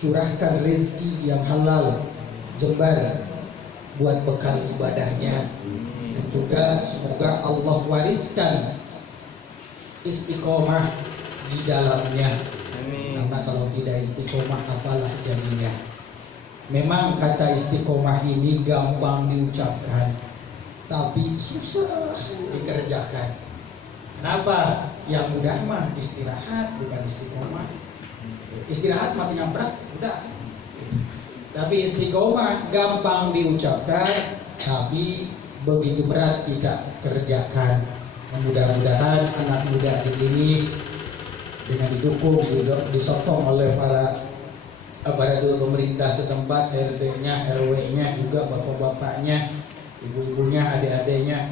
curahkan rezeki yang halal, jembar buat bekal ibadahnya. Dan juga semoga Allah wariskan istiqomah di dalamnya. Karena kalau tidak istiqomah apalah jadinya. Memang kata istiqomah ini gampang diucapkan, tapi susah dikerjakan. Kenapa? Yang mudah mah istirahat, bukan istiqomah. Istirahat mah tinggal berat, udah. Tapi istiqomah gampang diucapkan, tapi begitu berat kita kerjakan. Mudah-mudahan anak muda di sini dengan didukung, disokong oleh para aparatur pemerintah setempat, RT-nya, RW-nya, juga bapak-bapaknya, ibu-ibunya, adik-adiknya.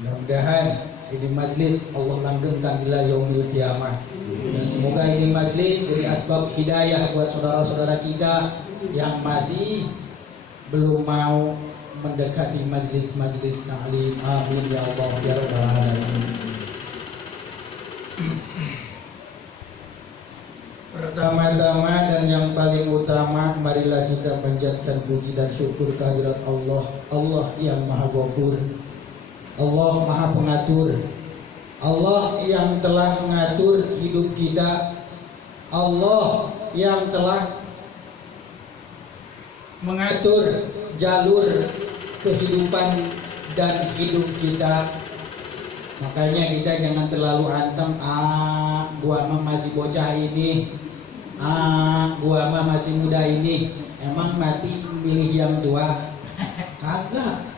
Mudah-mudahan ini majlis Allah langgengkan ila yaumil qiyamah. Dan semoga ini majlis dari asbab hidayah buat saudara-saudara kita yang masih belum mau mendekati majlis-majlis ta'lim. Amin ya Allah ya rabbal alamin. Pertama-tama dan yang paling utama, marilah kita panjatkan puji dan syukur kehadirat Allah. Allah yang Maha Ghafur, Allah Maha Pengatur, Allah yang telah mengatur hidup kita, Allah yang telah mengatur jalur kehidupan dan hidup kita. Makanya kita jangan terlalu anteng, gua mah masih bocah ini, gua mah masih muda ini. Emang mati milih yang tua? Kagak.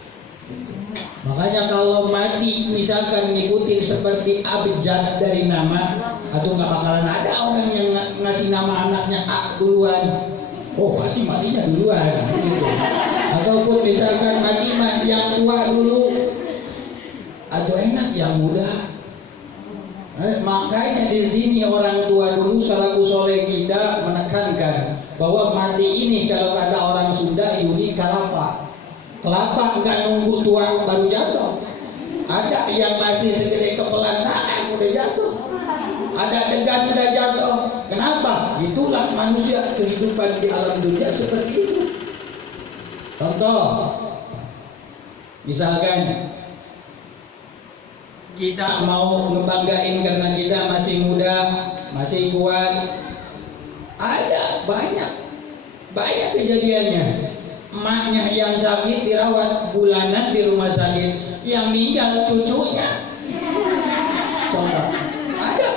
Makanya kalau mati misalkan ngikutin seperti abjad dari nama, atau nggak bakalan ada orang yang ngasih nama anaknya A duluan. Oh pasti matinya duluan gitu. Ataupun misalkan mati yang tua dulu, atau enak yang muda. Makanya di sini orang tua dulu salafus soleh kita menekankan bahwa mati ini kalau kata orang Sunda yuni kalapa. Kelapa enggak nunggu tua baru jatuh. Ada yang masih segede kepelan tangan udah jatuh. Ada degan udah jatuh. Kenapa? Itulah manusia, kehidupan di alam dunia seperti itu. Contoh, misalkan kita mau ngebanggain karena kita masih muda, masih kuat. Ada banyak kejadiannya. Emaknya yang sakit dirawat bulanan di rumah sakit, yang meninggal cucunya. Contoh, ada.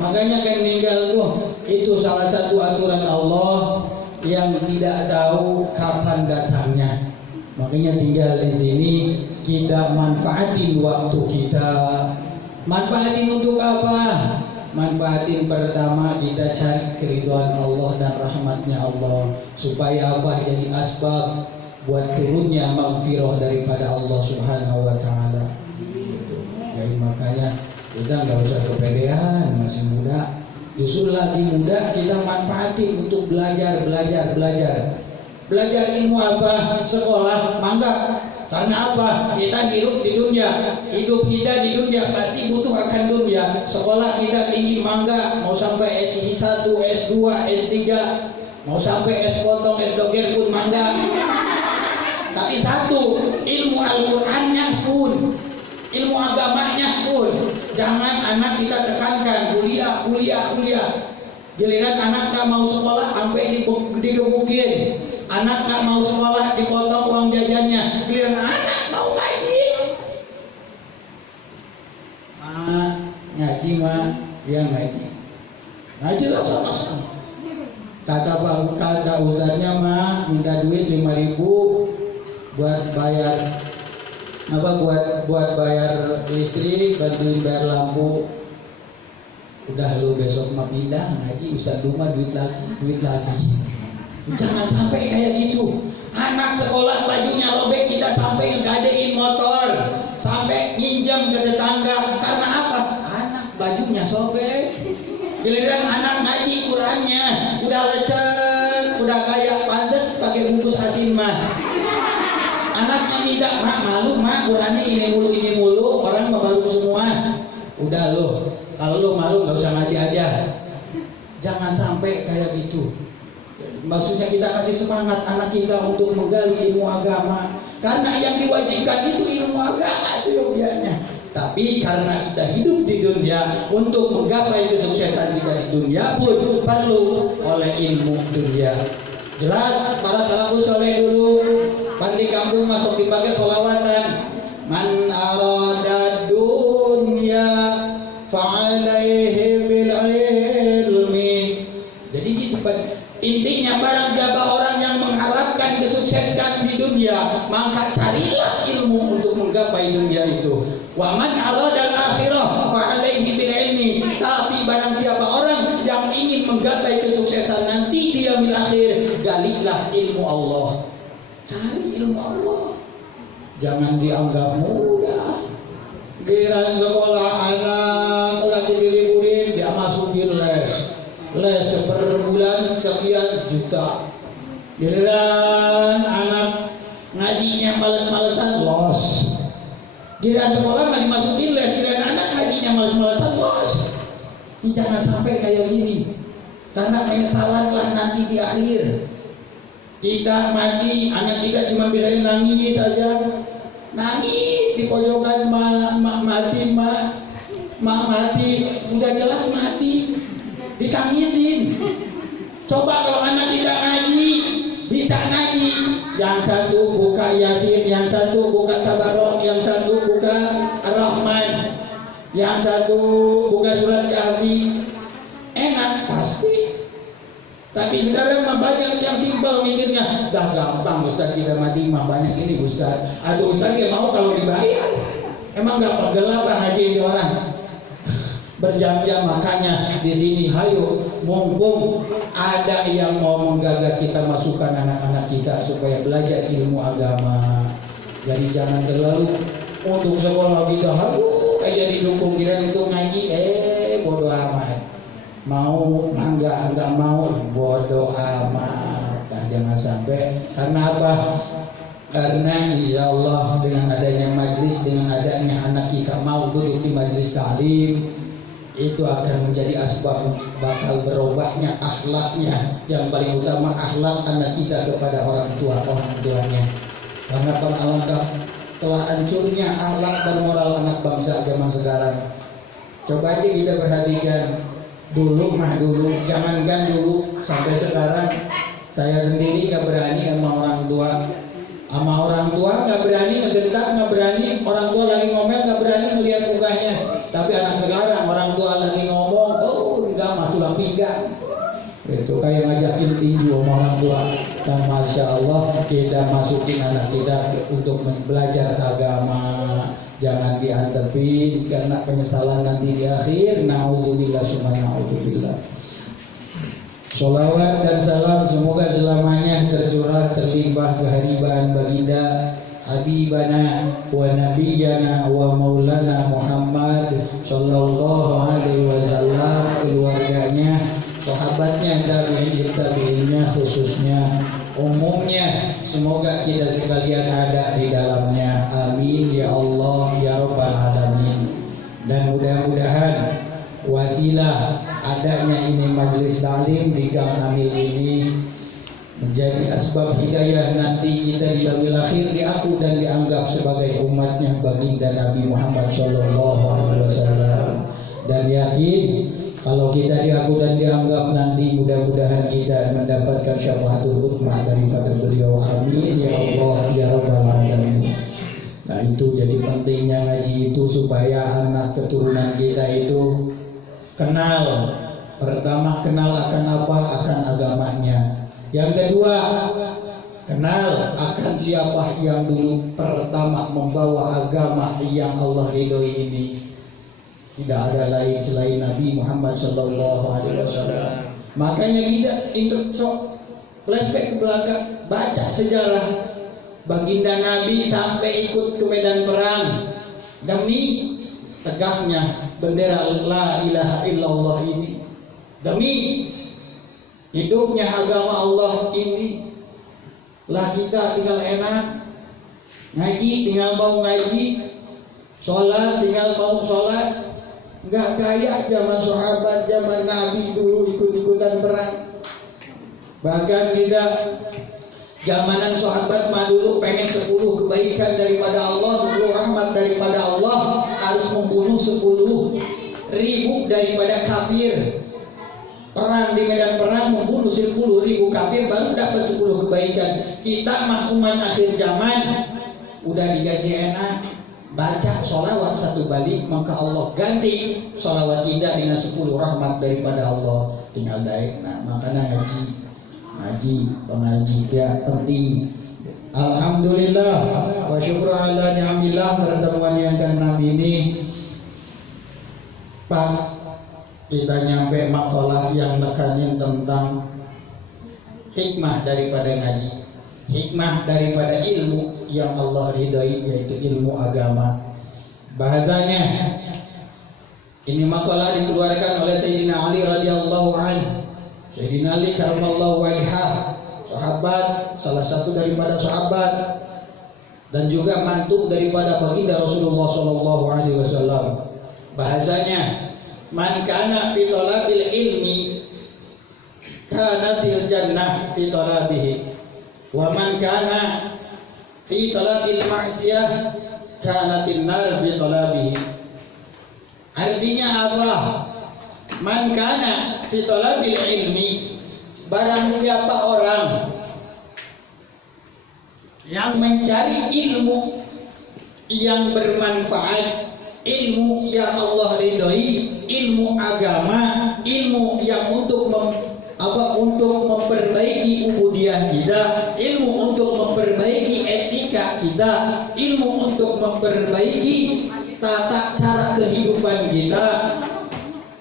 Makanya kan meninggal tuh, itu salah satu aturan Allah yang tidak tahu kapan datangnya. Makanya tinggal di sini kita manfaatin waktu kita. Manfaatin untuk apa? Manfaatin pertama kita cari keridhaan Allah dan rahmatnya Allah, supaya apa? Jadi asbab buat turunnya maghfirah daripada Allah Subhanahu wa taala. Jadi makanya kita nggak usah kepedean, masih muda. Justru lagi muda kita manfaatin untuk belajar. Belajar ilmu apa? Sekolah, mangga. Karena apa? Kita hidup di dunia. Hidup kita di dunia pasti butuh akan dunia. Sekolah kita tinggi, mangga. Mau sampai S1, S2, S3, mau sampai S potong, S doger pun mangga. Tapi satu, ilmu Al-Qur'annya pun, ilmu agamanya pun jangan anak kita tekankan kuliah. Giliran anak gak mau sekolah sampai digebukin. Anak gak mau sekolah dipotong uang jajannya. Giliran anak mau ngaji. Ngaji mah dia ngaji. Ngaji lah sama-sama. Kata ustadznya mah minta duit 5.000 buat bayar apa, buat bayar listrik, bantuin bayar lampu. Udah lu besok mah pindah ngaji, ustadz rumah duit lagi. Jangan sampai kayak gitu. Anak sekolah bajunya robek, kita sampai ngegadein motor, sampai nginjam ke tetangga. Karena apa? Anak bajunya sobek. Giliran anak ngaji Qurannya udah lecet, udah kayak pantes pakai bungkus asin mah. Anaknya minta, mak malu mak, Qurannya ini mulu, orang malu semua. Udah lo, kalau lo malu nggak usah ngaji aja. Jangan sampai kayak gitu. Maksudnya kita kasih semangat anak kita untuk menggali ilmu agama. Karena yang diwajibkan itu ilmu agama seyogianya. Tapi karena kita hidup di dunia, untuk menggapai kesuksesan kita di dunia pun perlu oleh ilmu dunia. Jelas para salafus soleh dulu di kampung masuk dipakai sholawatan. Man arada dunya fa'alaihi bil ilmi. Jadi gitu, intinya barang siapa orang yang mengharapkan kesuksesan di dunia, maka carilah ilmu untuk menggapai dunia itu. Wa man arada al-akhirah fa'alaihi bil ilmi. Tapi barang siapa orang yang ingin menggapai kesuksesan nanti di yaumil akhir, galilah ilmu Allah. Cari ilmu Allah. Jangan dianggap mudah. Giliran sekolah anak lagi diliburin, dia masukin les per bulan sekian juta. Giliran anak ngajinya males-malesan, los. Giliran sekolah nggak dimasukin les, giliran anak ngajinya males-malesan, los. Ini jangan sampai kayak gini, karena penyesalanlah nanti di akhir. Kita mati, anak kita cuma bisa nangis saja, nangis di pojokan, mak mati, mak mati, udah jelas mati, ditangisin. Coba kalau anak kita ngaji, bisa ngaji, yang satu buka Yasin, yang satu buka Tabarok, yang satu buka Ar-Rahman, yang satu buka surat Kahfi, enak pasti. Tapi sekarang mah banyak yang simpel mikirnya, dah gampang Ustaz, tidak mati mah banyak ini Ustaz. Aduh Ustaz gak mau kalau dibayar. Emang gak pegel apa ngaji ini orang? Berjam-jam. Makanya di sini hayo, mumpung ada yang mau menggagas, kita masukkan anak-anak kita supaya belajar ilmu agama. Jadi jangan terlalu untuk sekolah kita hayo aja didukung, kira itu ngaji bodoh amat. Mau enggak mau bodoh amat. Nah, jangan sampai. Karena apa? Karena insya Allah dengan adanya majlis, dengan adanya anak kita mau duduk di majlis ta'lim, itu akan menjadi asbab bakal berubahnya akhlaknya. Yang paling utama akhlak anak kita kepada orang tuanya. Karena alangkah telah hancurnya akhlak dan moral anak bangsa zaman sekarang. Coba aja kita perhatikan. Dulu, jangankan dulu, sampai sekarang saya sendiri gak berani sama orang tua gak berani ngegentak, gak berani, orang tua lagi ngomel gak berani melihat mukanya. Tapi anak sekarang orang tua lagi ngomong, enggak mah tulang pinggang. Itu kayak ngajakin tinju sama orang tua. Dan Masya Allah kita masukin anak kita untuk belajar agama. Jangan diantepin karena penyesalan nanti di akhir. Na'udzubillah summa na'udzubillah. Sholawat dan salam semoga selamanya tercurah terlimpah kehadiran baginda Habibana wa Nabiyana wa Maulana Muhammad sallallahu alaihi wasallam, keluarganya, sahabatnya, tabi'innya, khususnya umumnya, semoga kita sekalian ada di dalamnya. Amin ya Allah ya Rabbal alamin. Dan mudah-mudahan wasilah adanya ini majlis ta'lim di Gang Amil ini menjadi asbab hidayah nanti kita di yaumil akhir, diaku dan dianggap sebagai umatnya baginda Nabi Muhammad sallallahu alaihi wasallam. Dan yakin kalau kita diaku dan dianggap nanti, mudah-mudahan kita mendapatkan syafaatul uthmah daripada beliau. Amin ya Allah ya Rabbal alamin. Nah itu jadi pentingnya ngaji itu supaya anak keturunan kita itu kenal. Pertama kenal akan apa? Akan agamanya. Yang kedua kenal akan siapa yang dulu pertama membawa agama yang Allah ridhoi ini. Tidak ada lain selain Nabi Muhammad sallallahu alaihi wasallam. Makanya kita flashback ke belakang, baca sejarah baginda Nabi sampai ikut ke medan perang demi tegaknya bendera la ilaha illallah ini, demi hidupnya agama Allah ini. Lah kita tinggal enak ngaji, tinggal mau ngaji, sholat tinggal mau sholat. Nggak kayak zaman sahabat, zaman Nabi dulu ikut-ikutan perang. Bahkan kita zamanan sahabat mah dulu pengen 10 kebaikan daripada Allah, 10 rahmat daripada Allah, harus membunuh 10.000 daripada kafir. Perang di medan perang membunuh 10.000 kafir baru dapat 10 kebaikan. Kita mah umat akhir zaman udah dikasih enak, baca sholawat 1 balik maka Allah ganti sholawat kita dengan 10 rahmat daripada Allah. Tinggal daik, nah makanya ngaji pengaji ya penting. Alhamdulillah wa syukru ala ni'amillah, pertemuan yang ke-6 ini pas kita nyampe makalah yang nekanin tentang hikmah daripada ngaji, hikmah daripada ilmu yang Allah ridai, yaitu ilmu agama. Bahasanya ini makalah dikeluarkan oleh Sayyidina Ali radhiyallahu anhu. Sayyidina Ali karramallahu wajhah, sahabat, salah satu daripada sahabat dan juga mantu daripada baginda Rasulullah sallallahu alaihi wasallam. Bahasanya, man kana fi talabil ilmi kanatil jannah fi talabihi, wa man kana fi talabil ma'siyah kanatin nar fi talabihi. Artinya apa? Man kana fi talabil ilmi, barang siapa orang yang mencari ilmu yang bermanfaat, ilmu yang Allah ridhoi, ilmu agama, ilmu yang untuk memperbaiki ubudiyah kita, ilmu untuk memperbaiki etika kita, ilmu untuk memperbaiki tata cara kehidupan kita,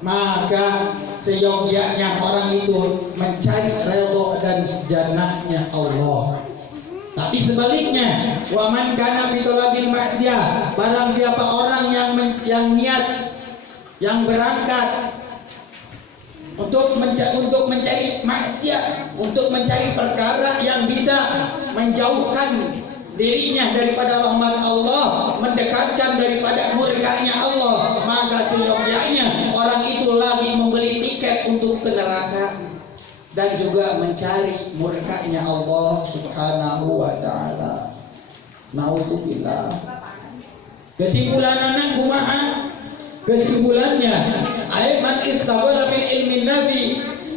maka seyogyanya orang itu mencari redha dan jannahnya Allah. Tapi sebaliknya, waman kana fi talabil ma'siyah, barang siapa orang yang niat, yang berangkat untuk mencari maksiat, untuk mencari perkara yang bisa menjauhkan dirinya daripada rahmat Allah, mendekatkan daripada murkanya Allah, maka seyogyanya orang itu lagi membeli tiket untuk ke neraka dan juga mencari murkanya Allah subhanahu wa ta'ala. Na'udzubillah. Kesimpulan anak kumaha? Kesimpulannya, ayat istabara bil ilmin nabi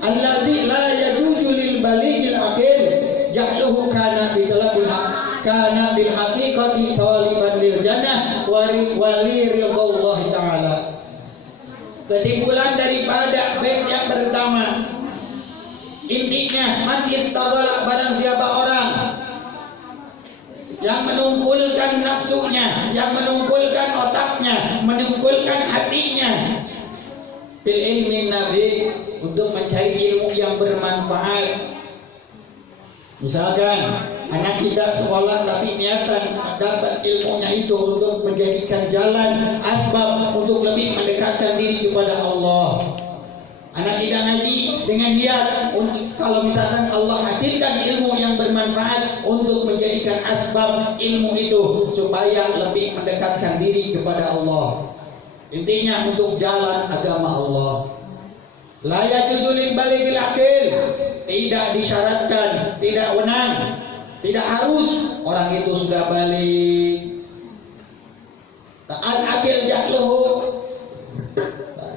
allazi la yajuju lil baligil aqil jahluhu kana fi talabil haq kana bil haqiqati taliban lil jannah wa li ridallah ta'ala. Kesimpulan daripada bait yang pertama, intinya, man istabara, barang siapa orang yang menumpulkan nafsunya, yang menumpulkan otaknya, menumpulkan hatinya bil ilmin nabi, untuk mencari ilmu yang bermanfaat. Misalkan anak kita sekolah tapi niatan dapat ilmunya itu untuk menjadikan jalan asbab untuk lebih mendekatkan diri kepada Allah. Anak tidak ngaji dengan niat kalau misalkan Allah hasilkan ilmu yang bermanfaat untuk menjadikan asbab ilmu itu supaya lebih mendekatkan diri kepada Allah. Intinya untuk jalan agama Allah. La yajuzu lil baligil aqil, tidak disyaratkan, tidak wenang, tidak harus orang itu sudah balik. Ta'al aqil jahluhu,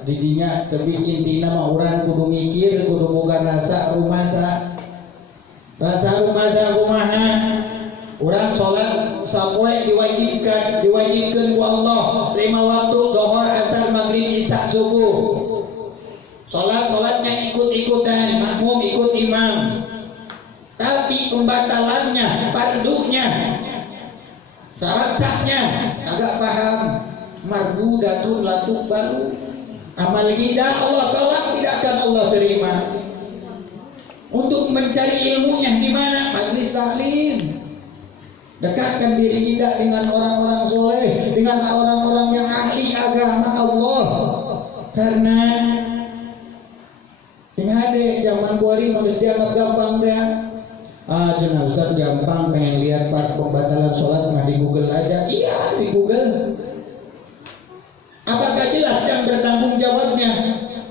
didinya tapi intina mah orang kudu mikir, kudu boga rasa rumasa kumaha. Orang sholat sapoe diwajibkan ku Allah 5 waktu, zuhur, asar, maghrib, isya, subuh. Sholatnya ikut-ikutan, makmum ikut imam. Tapi pembatalannya, fardunya, syarat sahnya agak paham. Mardudatun la tuqbalu. Amal kita Allah tolak, tidak akan Allah terima. Untuk mencari ilmunya di mana? Majlis taklim. Dekatkan diri kita dengan orang-orang soleh, dengan orang-orang yang ahli agama Allah. Karena ade zaman kuari mangges dianggap gampang teh. Cenah Ustaz gampang, pengen lihat part pembatalan sholat mah di Google aja. Iya, di Google. Apakah jelas yang bertanggung jawabnya?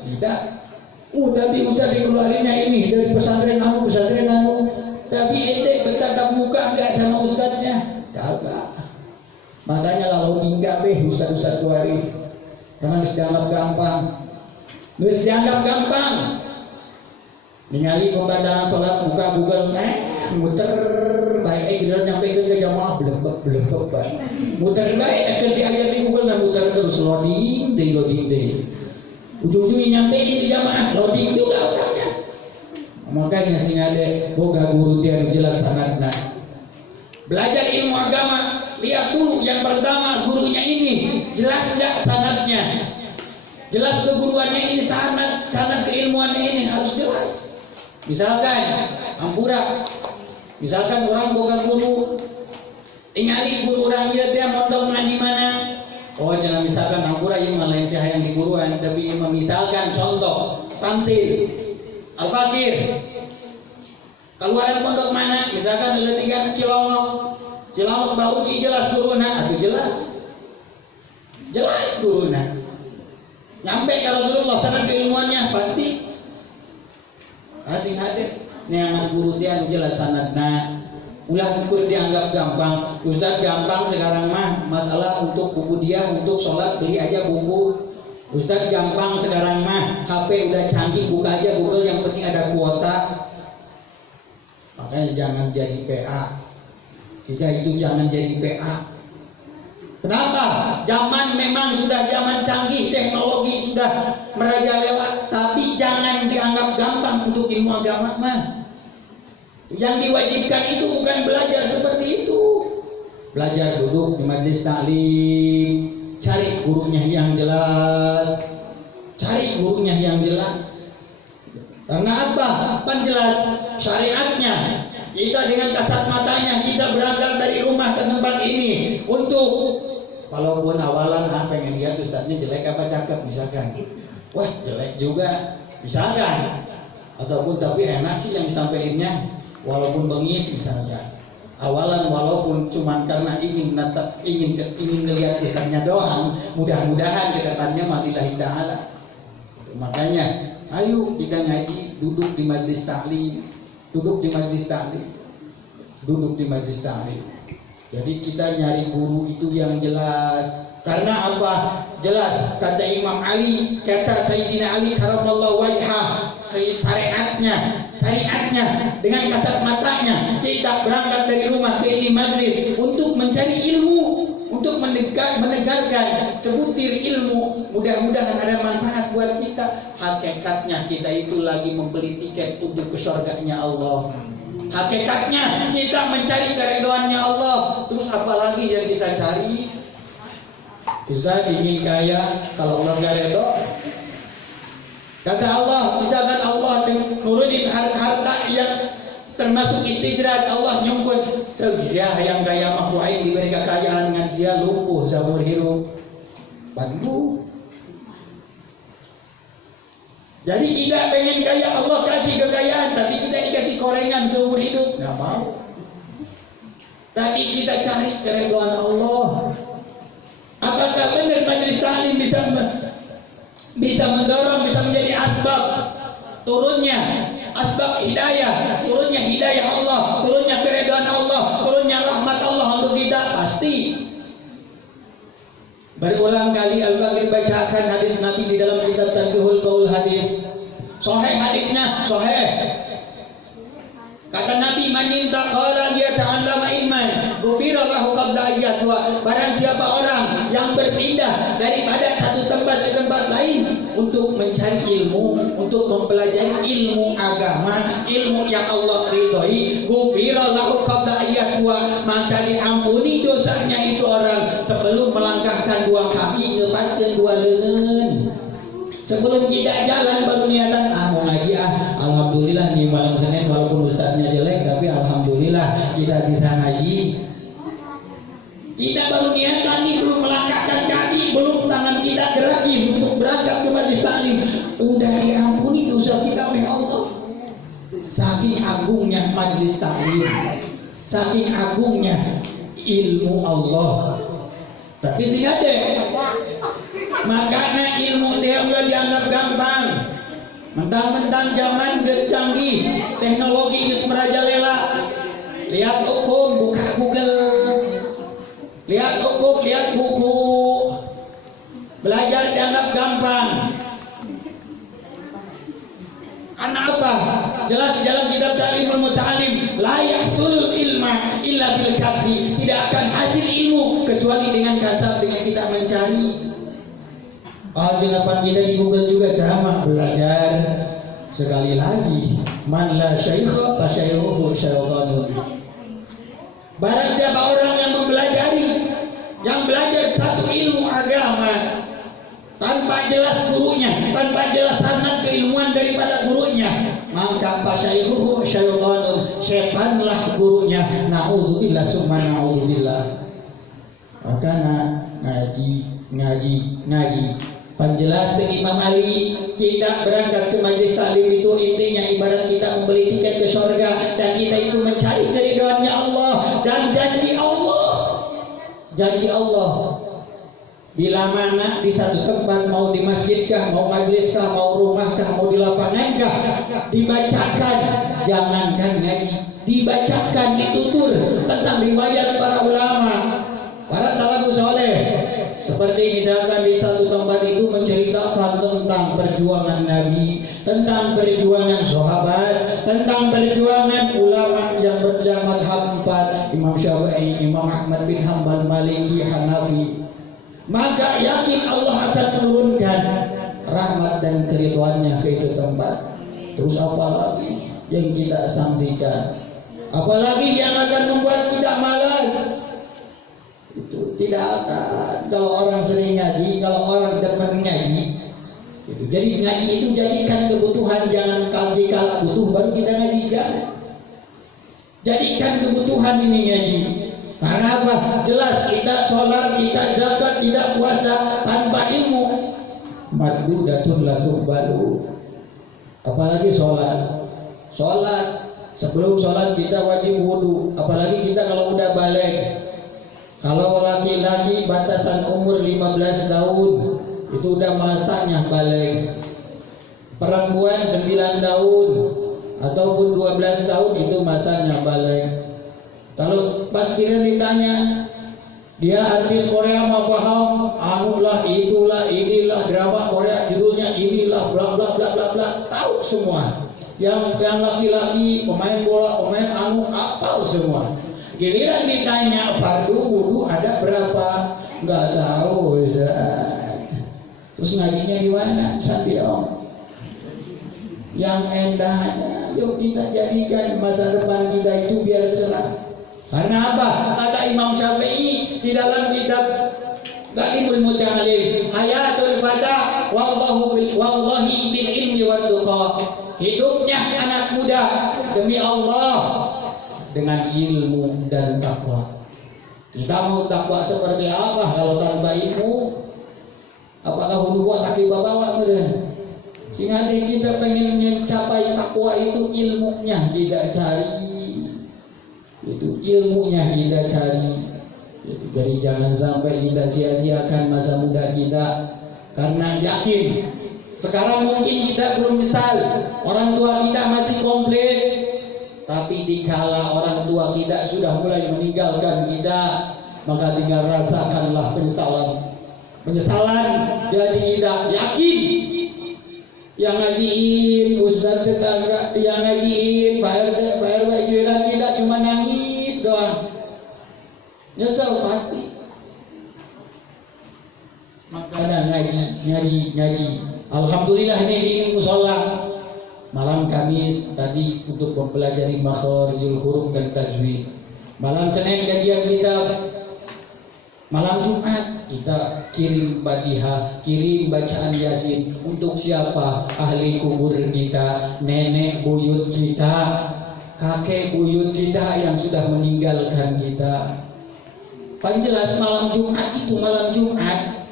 Tidak. Tapi ustaz dikeluarinnya ini dari pesantren anu. Tapi ente bertatap muka enggak sama ustaznya? Kagak. Makanya lalu tinggal ustaz-ustaz kuari. Karena dianggap gampang. Ningali pembatalan sholat muka Google muter baik kira nyampe ke jamaah belebek baik. Muter baik akan diajar di Google dan muter terus loading deh. Ujung-ujungnya nyampe di jamaah loading juga orangnya. Makanya sing ada boga guru dia jelas sangatnya. Belajar ilmu agama, lihat dulu yang pertama gurunya ini jelas enggak sanadnya. Jelas keguruannya ini sanad keilmuannya ini harus jelas. Misalkan Ampura, misalkan orang boga guru, ingali guru orang dia mondok di mana? Oh jangan misalkan Ampura ini malah yang di guruan, tapi misalkan contoh Tamsil, Al-Fakir, keluaran pondok mana? Misalkan ada 3 Cilongok Bauci jelas guruna atau jelas guruna. Nyampe ke Rasulullah sanad keilmuannya pasti asing hati. Nih anak guru dia jelas sanadna. Ulah ukur dianggap gampang. Ustaz gampang sekarang mah masalah untuk buku dia untuk sholat beli aja buku. Ustaz gampang sekarang mah HP udah canggih buka aja Google yang penting ada kuota. Makanya jangan jadi PA. Kita itu jangan jadi PA. Kenapa? Zaman memang sudah zaman canggih, teknologi sudah merajalela, tapi jangan dianggap gampang untuk ilmu agama mah. Yang diwajibkan itu bukan belajar seperti itu. Belajar duduk di majelis taklim, cari gurunya yang jelas. Karena apa? Kan jelas syariatnya. Kita dengan kasat matanya kita berangkat dari rumah ke tempat ini untuk walaupun awalan pengen lihat ustadznya jelek apa cakep misalkan. Wah jelek juga misalkan. Ataupun tapi enak sih yang disampaikannya walaupun bengis misalnya. Awalan walaupun cuman karena ingin ngelihat ustadznya doang, mudah-mudahan ke depannya matilah ta'ala. Makanya ayo kita ngaji duduk di majelis taklim. Jadi kita nyari guru itu yang jelas. Karena apa? Jelas kata Imam Ali, kata Sayyidina Ali karamallahu wajhah, syariatnya dengan kasat matanya kita berangkat dari rumah ke ini majlis untuk mencari ilmu, untuk mendengarkan sebutir ilmu, mudah-mudahan ada manfaat buat kita. Hakikatnya kita itu lagi membeli tiket untuk ke surganya Allah. Hakikatnya kita mencari keridhoannya Allah. Terus apa lagi yang kita cari? Ustaz ingin kaya, kalau Allah gak ridho. Kata Allah, misalkan Allah nurunin harta yang termasuk istijrad, Allah nyumpun seziah yang kaya makruain diberi kekayaan dengan sia lumpuh seumur hidup. Bantu. Jadi kita pengen kaya, Allah kasih kekayaan, tapi kita dikasih korengan seumur hidup, nggak mau. Tapi kita cari keridhaan Allah. Apakah benar majelis taklim bisa mendorong, bisa menjadi asbab turunnya asbab hidayah, turunnya hidayah Allah, turunnya keridhaan Allah, turunnya rahmat Allah untuk kita? Pasti. Berulang kali Al-Bagir bacakan hadis Nabi di dalam kitab Tanbihul Qaul hadis. Sahih hadisnya, sahih. Kata Nabi, man intaqala liyata'allama ilman, ghufira lahu qabla ayyatwa. Barang siapa orang yang berpindah daripada satu tempat ke tempat lain untuk mencari ilmu, untuk mempelajari ilmu agama, ilmu yang Allah ridhoi, ghufira lahu qabla ayyatwa, maka diampuni dosanya itu orang sebelum melangkahkan 2 kaki, ngepatkeun 2 leungeun. Sebelum kita jalan baru niatan mau ngaji alhamdulillah nih malam Senin walaupun ustadznya jelek tapi alhamdulillah kita bisa ngaji. Kita baru niatan nih belum melangkahkan kaki, belum tangan kita gerakin untuk berangkat ke majelis taklim, udah diampuni dosa kita oleh Allah. Saking agungnya majelis taklim, saking agungnya ilmu Allah. Tapi sih ada, makanya ilmu dia enggak dianggap gampang. Mentang-mentang zaman geus canggih, teknologi geus merajalela. Lihat hukum, buka Google. Lihat hukum, lihat buku. Belajar dianggap gampang. Karena apa? Jelas dalam kitab Ta'limul Muta'alim, la yahsulul ilma illa bil kasbi. Tidak akan hasil ilmu kecuali dengan kasab, dengan kita mencari. Jenapan kita di Google juga sama, belajar. Sekali lagi, man la syaikha fa syaihuhu syaitanun. Barang siapa orang yang mempelajari, yang belajar satu ilmu agama tanpa jelas gurunya, tanpa jelas sanad keilmuan daripada gurunya, maka fasyaihuhu syaitanun, setanlah gurunya. Nauzubillah summa nauzubillah. Makanya ngaji. Penjelas Imam Ali, kita berangkat ke majlis taklim itu intinya ibarat kita membeli tiket ke surga, dan kita itu mencari keridhaannya Allah dan janji Allah. Janji Allah. Bila mana di satu tempat, mau di masjidkah, mau majliskah, mau rumahkah, mau di lapangankah, dibacakan, jangankan ngaji, dibacakan, ditutur tentang riwayat para ulama, para salafus saleh. Seperti misalkan di satu tempat itu menceritakan tentang perjuangan Nabi, tentang perjuangan sahabat, tentang perjuangan ulama yang madhab 4, Imam Syafi'i, Imam Ahmad bin Hanbal, Maliki, Hanafi. Maka yakin Allah akan menurunkan rahmat dan keridhaannya ke itu tempat. Terus apalagi yang kita saksikan? Apalagi yang akan membuat kita malas? Itu tidak akan. Kalau orang sering ngaji, kalau orang demen ngaji, gitu. Jadi ngaji itu jadikan kebutuhan, jangan kalau butuh baru kita ngaji, jangan. Jadikan kebutuhan ini ngaji. Karena apa? Jelas kita sholat, kita zakat, kita puasa tanpa ilmu, maddudatun la tuqbalu. Apalagi sholat. Sebelum sholat kita wajib wudu. Apalagi kita kalau udah balik. Kalau laki-laki batasan umur 15 tahun itu udah masanya balik. Perempuan 9 tahun ataupun 12 tahun itu masanya balik. Kalau pas kira ditanya, dia artis Korea mau paham, anulah, itulah, inilah, drama Korea judulnya inilah, bla bla bla bla bla, tahu semua. Yang laki-laki pemain bola, pemain hafal semua. Giliran ditanya fardu wudu ada berapa? Nggak tahu, Ustaz. Terus ngajinya di mana? Sampai om. Yang endahnya, yuk kita jadikan masa depan kita itu biar cerah. Karena apa? Kata Imam Syafi'i di dalam kitab Ta'limul Muta'alim, hayatul fata wallahi bil ilmi wat tuqa. Hidupnya anak muda demi Allah dengan ilmu dan takwa. Kita mau takwa seperti apa kalau tanpa ilmu? Apakah hudu buat kaki bawa meren? Sehingga kita pengen mencapai takwa itu ilmunya tidak cari. Itu ilmunya kita cari. Jadi jangan sampai kita sia-siakan masa muda kita karena yakin sekarang mungkin kita belum misal, orang tua kita masih komplit. Tapi dikala orang tua kita sudah mulai meninggalkan kita, maka tinggal rasakanlah penyesalan jadi kita yakin. Yang ngajiin ustaz tetangga, yang ngajiin Pak RW giliran kita cuma nangis doang, nyesel pasti. Makanya ngaji. Alhamdulillah ini di musola malam Kamis tadi untuk mempelajari makharijul huruf dan tajwid. Malam Senin kajian kitab. Malam Jumat kita kirim Fatihah, kirim bacaan Yasin untuk siapa? Ahli kubur kita, nenek buyut kita, kakek buyut kita yang sudah meninggalkan kita. Panjelas malam Jumat itu malam Jumat.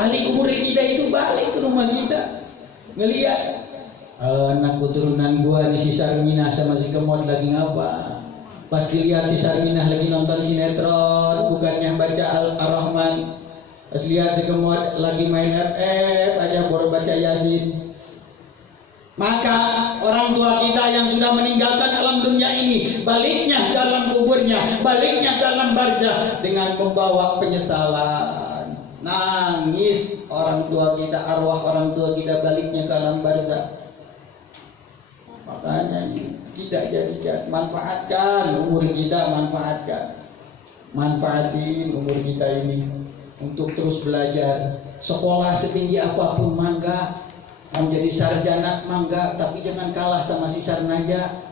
Ahli kubur kita itu balik ke rumah kita, ngelihat anak keturunan gua di si Sarminah sama si Kemot lagi ngapa? Pas dilihat si Sarminah lagi nonton sinetron, bukannya baca Ar-Rahman. Pas lihat si Kemot lagi main FF aja baru baca Yasin. Maka orang tua kita yang sudah meninggalkan alam dunia ini, baliknya ke alam kuburnya, baliknya ke alam barzah dengan membawa penyesalan. Nangis orang tua kita, arwah orang tua kita baliknya ke alam barzah. Makanya tidak jadikan, manfaatkan umur kita, manfaatin umur kita ini untuk terus belajar. Sekolah setinggi apapun mangga, menjadi sarjana mangga, tapi jangan kalah sama si sarnaja.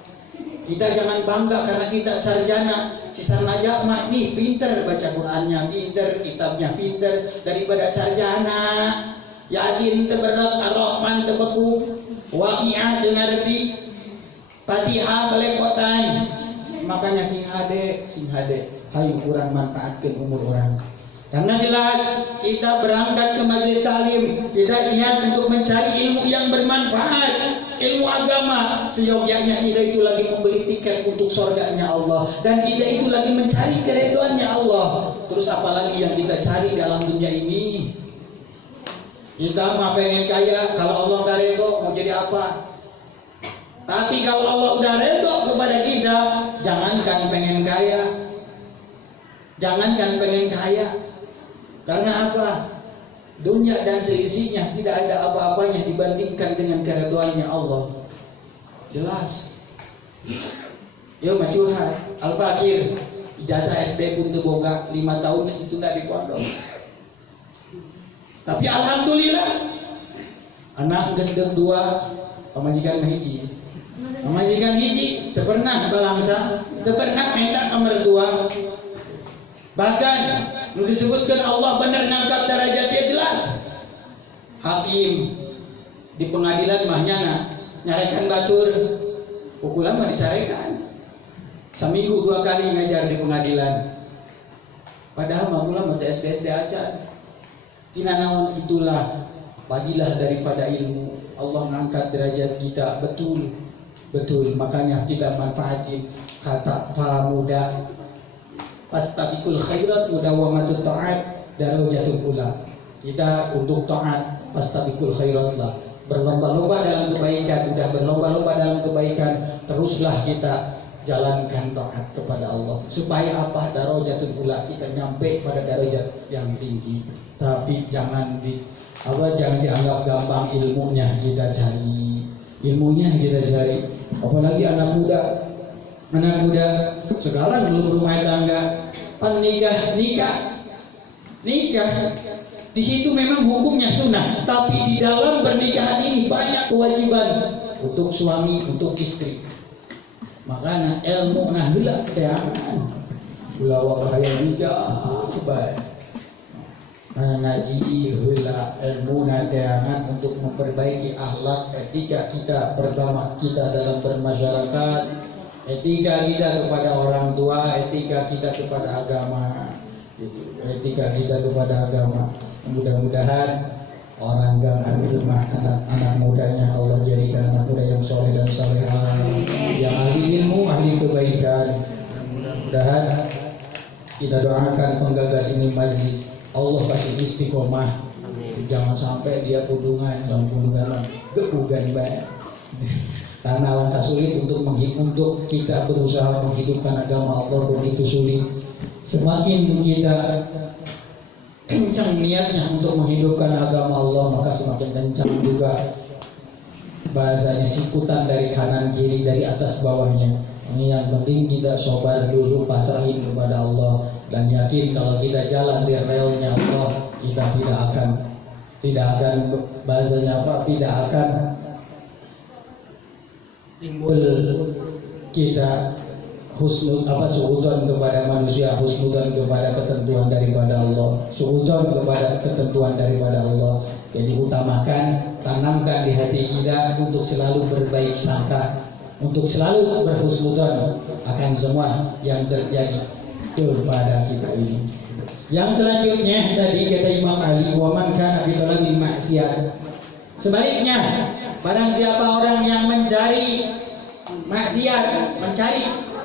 Kita jangan bangga karena kita sarjana. Si sarnaja mah nih pinter baca Qurannya, pinter kitabnya, pinter daripada sarjana. Yasin teberat, Ar-Rahman tebeku, Waqiah dengarti, Fatihah belepotan. Makanya sing hade, hayu kurang manfaatkan umur orang. Karena jelas kita berangkat ke majelis talim, kita niat untuk mencari ilmu yang bermanfaat, ilmu agama. Seyogyanya kita itu lagi membeli tiket untuk surganya Allah, dan kita itu lagi mencari keridhaannya Allah. Terus apalagi yang kita cari dalam dunia ini? Kita mah pengen kaya, kalau Allah nggak ridho mau jadi apa? Tapi kalau Allah udah ridho kepada kita, jangankan pengen kaya. Karena apa? Dunia dan seisinya tidak ada apa-apanya dibandingkan dengan keridhaannya Allah. Jelas. Yo macurhat, Al-Fakir, ijazah SD pun teboga 5 tahun mesti tunda di pondok. Tapi alhamdulillah anak geus 2 pamajikan hiji. Pamajikan hiji teu pernah balangsa, teu pernah minta ka mertua. Bahkan disebutkan Allah benar ngangkat derajatnya jelas. Hakim di pengadilan mahnya nyarekan batur, pukulan mah dicarekan. Seminggu 2 kali ngajar di pengadilan. Padahal mah ulama teh SD aja. Tina naon itulah bagilah daripada ilmu. Allah ngangkat derajat kita, betul. Makanya kita manfaatin kata para muda. Fastabiqul khairat mudawamatut ta'at darajatul ula. Kita untuk taat, fastabiqul khairat lah. Berlomba-lomba dalam kebaikan, udah berlomba-lomba dalam kebaikan, teruslah kita jalankan taat kepada Allah. Supaya apa? Darajatul ula, kita nyampe pada derajat yang tinggi. Tapi jangan dianggap gampang ilmunya kita cari. Apalagi anak muda sekarang belum rumah tangga, pan nikah. Di situ memang hukumnya sunnah, tapi di dalam pernikahan ini banyak kewajiban untuk suami, untuk istri. Makanya ilmu heula teangan, ulah wahaya nikah bae. Ngaji heula ilmu teangan untuk memperbaiki akhlak, etika kita pertama kita dalam bermasyarakat. Etika kita kepada orang tua, etika kita kepada agama, Mudah-mudahan orang gang rumah anak mudanya Allah jadikan anak muda yang soleh dan salehah, yang ahli ilmu, ahli kebaikan. Mudah-mudahan kita doakan penggagas ini majlis, Allah kasih istiqomah. Jangan sampai dia pudungan gebugan banyak. Karena langkah sulit untuk kita berusaha menghidupkan agama Allah begitu sulit. Semakin kita kencang niatnya untuk menghidupkan agama Allah, maka semakin kencang juga bahasanya sikutan dari kanan kiri, dari atas bawahnya. Ini yang penting kita sabar dulu, pasrahin kepada Allah, dan yakin kalau kita jalan di relnya Allah, kita tidak akan bahasanya apa? Tidak akan timbul kita suudzon kepada manusia, husnudzon kepada ketentuan daripada Allah, suudzon kepada ketentuan daripada Allah. Jadi utamakan, tanamkan di hati kita untuk selalu berbaik sangka, untuk selalu berhusnudzon akan semua yang terjadi kepada kita ini. Yang selanjutnya tadi kata Imam Ali, wa man kana bi talabil maksiat. Sebaliknya, barang siapa orang yang mencari maksiat,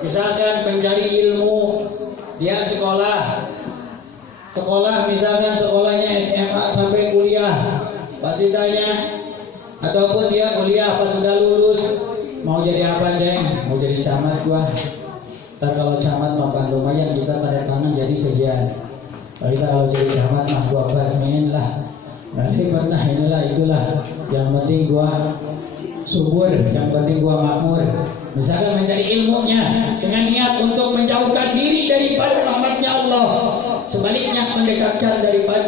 misalkan mencari ilmu, dia sekolah misalkan sekolahnya SMA sampai kuliah, pasti tanya Ataupun dia kuliah apa sudah lulus, mau jadi apa Ceng? Mau jadi camat gua. Ntar kalau camat makan lumayan kita pada tangan jadi sekian. Kita kalau jadi camat mah gua basmin lah. Nanti pernah inilah itulah. Yang penting gua subur, yang penting gua makmur. Misalkan mencari ilmunya dengan niat untuk menjauhkan diri daripada rahmatnya Allah, sebaliknya mendekatkan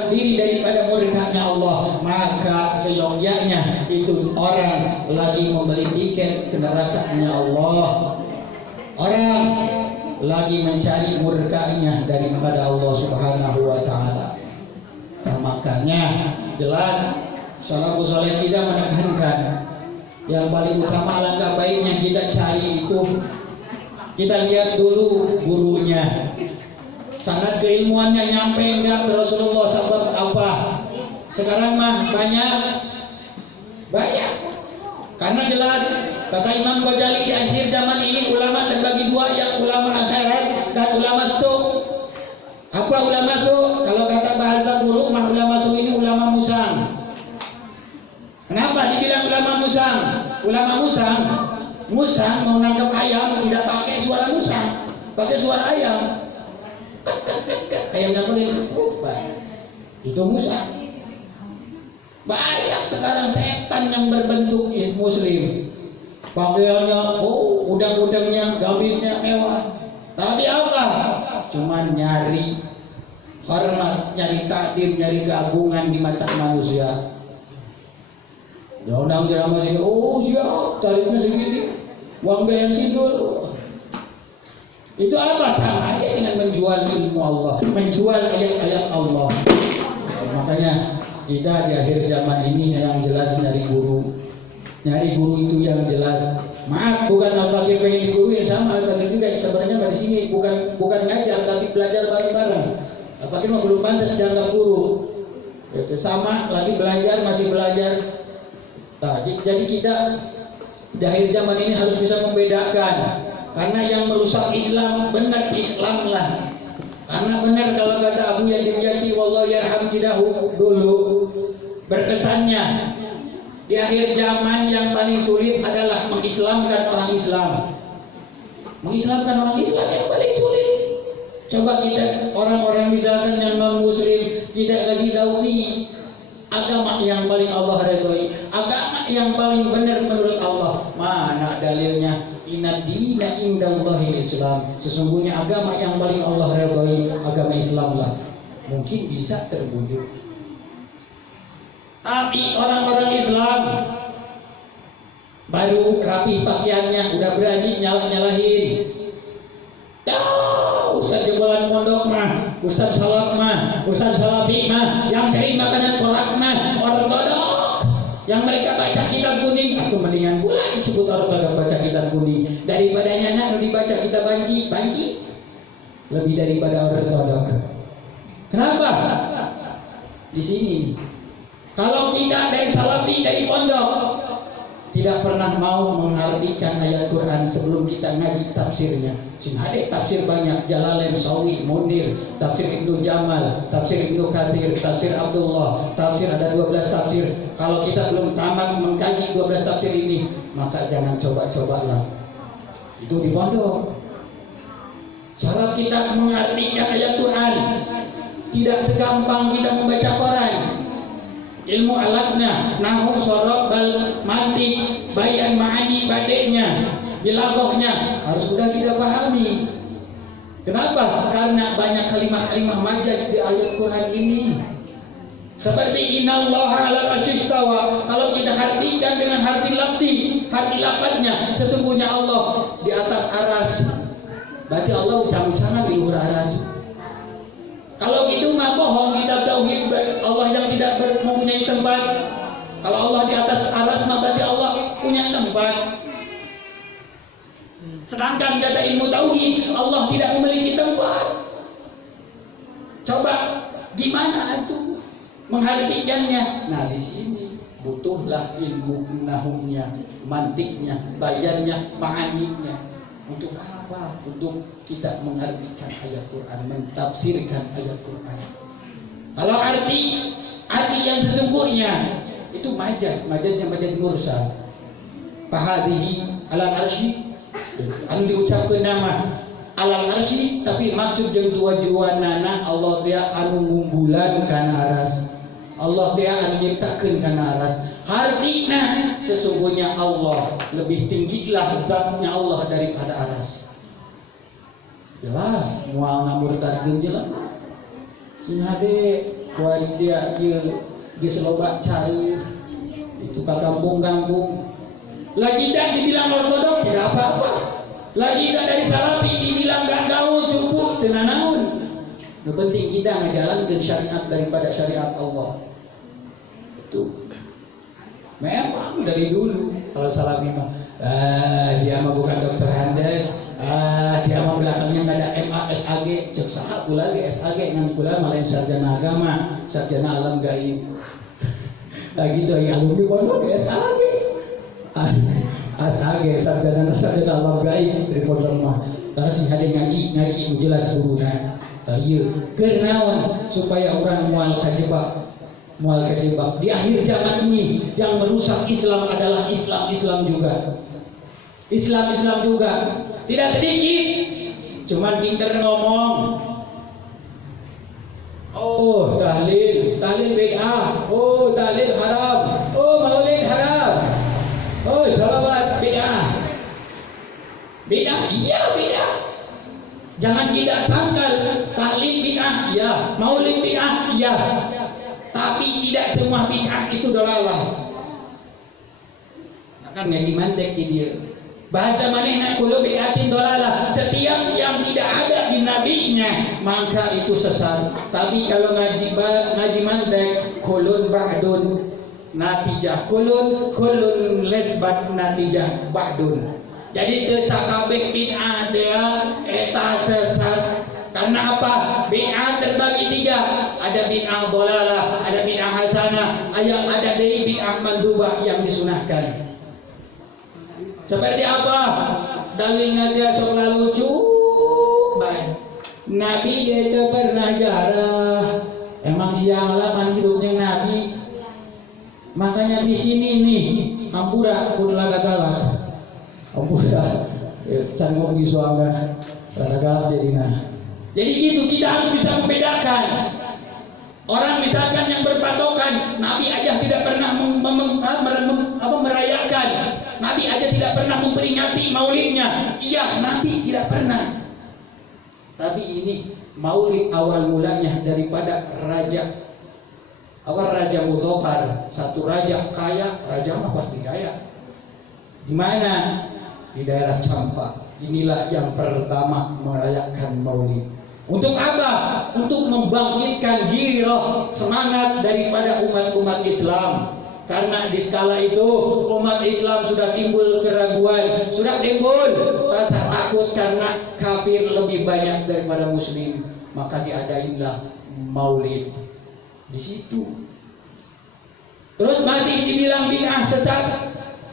diri daripada murkanya Allah, maka seyogyanya itu orang lagi membeli tiket ke nerakanya Allah, orang lagi mencari murkanya daripada Allah Subhanahu wa Ta'ala. Nah, makanya jelas salafus saleh tidak menekankan. Yang paling utama alangkah baiknya kita cari itu, kita lihat dulu gurunya, sangat keilmuannya nyampe enggak ke Rasulullah sebab apa. Sekarang mah banyak karena jelas kata Imam Ghazali, di akhir zaman ini ulama terbagi dua, yang ulama akhirat dan ulama su. Apa ulama su? Kalau kata bahasa buruk mah ulama su ini ulama musang. Kenapa dibilang ulama musang? Ulama musang mau nangkap ayam tidak pakai suara musang, pakai suara ayam. Ayam nangkepin itu musang. Banyak sekarang setan yang berbentuk muslim. Pakaiannya, udang-udangnya, gamisnya mewah. Tapi apa? Cuma nyari hormat, nyari takdir, nyari keagungan di mata manusia. Ya undang ceramah sini, siap, tarifnya segini, uang bensin dulu. Itu apa? Sama aja dengan menjual ilmu Allah, menjual ayat-ayat Allah. Makanya kita di akhir zaman ini yang jelas nyari guru itu yang jelas. Maaf, bukan Al-Fakir pengen diguruin, sama Al-Fakir juga sebenarnya di sini bukan ngajar tapi belajar bareng-bareng. Al-Fakir mah belum pantas dianggap guru. Itu sama lagi belajar, masih belajar. Nah, jadi kita di akhir zaman ini harus bisa membedakan, karena yang merusak Islam benar Islam lah. Karena benar kalau kata Abu Yadim Yati wallahu yarham cidahu dulu, berkesannya di akhir zaman yang paling sulit adalah mengislamkan orang Islam. Mengislamkan orang Islam yang paling sulit. Coba kita orang-orang misalkan yang non muslim tidak kasih tahu nih agama yang paling Allah ridhoi, agama yang paling benar menurut Allah. Mana dalilnya? Inna dina indallahil Islam. Sesungguhnya agama yang paling Allah ridhoi agama Islam lah. Mungkin bisa terwujud. Tapi orang-orang Islam baru rapi pakaiannya, udah berani nyalahin. Ustaz jebolan pondok mah, Ustaz salaf mah, Ustaz salafi mah, yang sering makanan korak mah, ortodok. Yang mereka baca kitab kuning, aku mendingan pula disebut ortodok baca kitab kuning daripada nyana dibaca kitab banci. Lebih daripada ortodok. Kenapa? Di sini. Kalau kita dari salafi, dari pondok, tidak pernah mau mengartikan ayat Quran sebelum kita ngaji tafsirnya. Ada tafsir banyak, Jalalain, Sawi, Munir, tafsir Ibnu Jamal, tafsir Ibnu Katsir, tafsir Abdullah, tafsir ada 12 tafsir. Kalau kita belum tamat mengkaji 12 tafsir ini, maka jangan coba-cobalah. Itu di pondok. Cara kita mengartikan ayat Quran tidak segampang kita membaca Quran. Ilmu alatnya, nahwu, sorok, bal, mantik, bayan, ma'ani, badeknya, bilaghahnya harus sudah kita pahami. Kenapa? Karena banyak kalimah-kalimah majaz di ayat Quran ini. Seperti innallaha 'alal 'arsy istawa. Kalau kita artikan dengan arti lafadznya, sesungguhnya Allah di atas aras. Berarti Allah ucap-ucapan di luhur aras. Kalau gitu mah bohong kita tauhid Allah yang tidak mempunyai tempat. Kalau Allah di atas aras mah berarti Allah punya tempat. Sedangkan kata ilmu tauhid Allah tidak memiliki tempat. Coba gimana itu mengartikannya? Nah di sini butuhlah ilmu nahumnya, mantiknya, bayannya, ma'aninya. Untuk apa? Untuk kita mengartikan ayat Quran, mentafsirkan ayat Quran. Kalau arti yang sesungguhnya itu majaz yang majaz mursal. Fahadihi alal arsy anu diucapkeun nama alal arsy tapi maksud jeung tujuanana Allah teh anu ngunggulan kana aras. Allah teh anu nyiptakeun kana aras. Artinya sesungguhnya Allah lebih tinggilah zatnya Allah daripada aras. Jelas moal ngamurtadkeun jelas. Sing hade kuari dia geus loba cair itu ka kampung-kampung. Lagi tidak dibilang ortodok tidak apa-apa. Lagi tidak dari salafi dibilang gak gaul cukup dengan namun. Yang penting kita menjalankan syariat daripada syariat Allah. Itu memang dari dulu kalau salafi mah dia mah bukan dokter Andes, dia mah belakangnya nggak ada MA SAG, cek saha kula ge SAG ngan kula malain sarjana agama, sarjana alam gaib. Nah gitu ya alumni pondok SAG. SAG sarjana alam gaib dari pondok mah. Terus ada ngaji jelas guruna. Ieu keur naon supaya orang moal kajebak. Di akhir zaman ini yang merusak Islam adalah Islam juga. Islam juga. Tidak sedikit. Cuman pinter ngomong. Oh, tahlil bid'ah. Oh, tahlil haram. Oh, maulid haram. Oh, sholawat bid'ah. Iya bid'ah. Jangan kita sangkal tahlil bid'ah, ya. Maulid bid'ah, ya. Tapi tidak semua bid'ah itu dolalah. Akan ngaji mantek di dia. Bahasa manehna kullu bid'atin dolalah. Setiap yang tidak ada di nabinya maka itu sesat. Tapi kalau ngaji mantek kulun ba'dun natijah kulun lesbat natijah ba'dun. Jadi teu sakabeh bid'ah teh eta sesat. Karena apa? Bid'ah terbagi tiga. Ada bid'ah dhalalah, ada bid'ah hasanah, ada dari bid'ah mandubah yang disunahkan. Seperti apa? Dalilnya dia sok lucu. Baik. Nabi dia itu pernah jarah. Emang siang laman hidupnya Nabi. Makanya di sini nih, ampura kudu galak. Ampura. Can mau pergi suanga. Galak jadinya. Jadi gitu, kita harus bisa membedakan. Orang misalkan yang berpatokan Nabi aja tidak pernah merayakan, Nabi aja tidak pernah memperingati maulidnya. Iya, Nabi tidak pernah. Tapi ini maulid awal mulanya daripada raja Mudhafar, satu raja kaya, raja mah pasti kaya. Di mana? Di daerah Campak. Inilah yang pertama merayakan maulid. Untuk apa? Untuk membangkitkan giroh semangat daripada umat-umat Islam. Karena di skala itu umat Islam sudah timbul keraguan, sudah timbul rasa takut karena kafir lebih banyak daripada muslim. Maka diadainlah maulid di situ. Terus masih dibilang bid'ah sesat.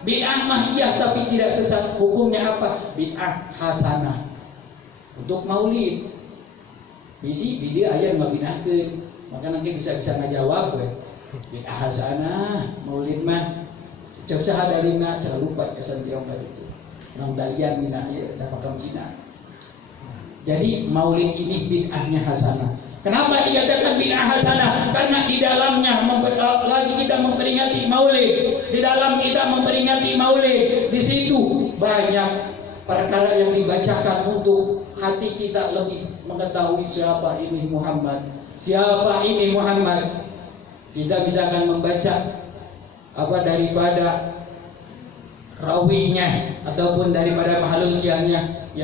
Bid'ah mahiyah tapi tidak sesat. Hukumnya apa? Bid'ah hasanah. Untuk maulid bisi dia aya ngabinahkeun, maka nanti bisa ngajawab we. Bid'ah hasanah maulid mah ceucah dalilna cara lupa kesan tiong itu. Nang dalian mina ieu da pakam Cina. Jadi maulid ini bid'ahnya hasanah. Kenapa dikatakan bid'ah hasanah? Karena di dalamnya lagi kita memperingati maulid. Di dalam kita memperingati maulid, di situ banyak perkara yang dibacakan untuk hati kita lebih mengetahui siapa ini Muhammad. Siapa ini Muhammad? Kita bisa akan membaca apa daripada rawinya ataupun daripada mahalul kiannya.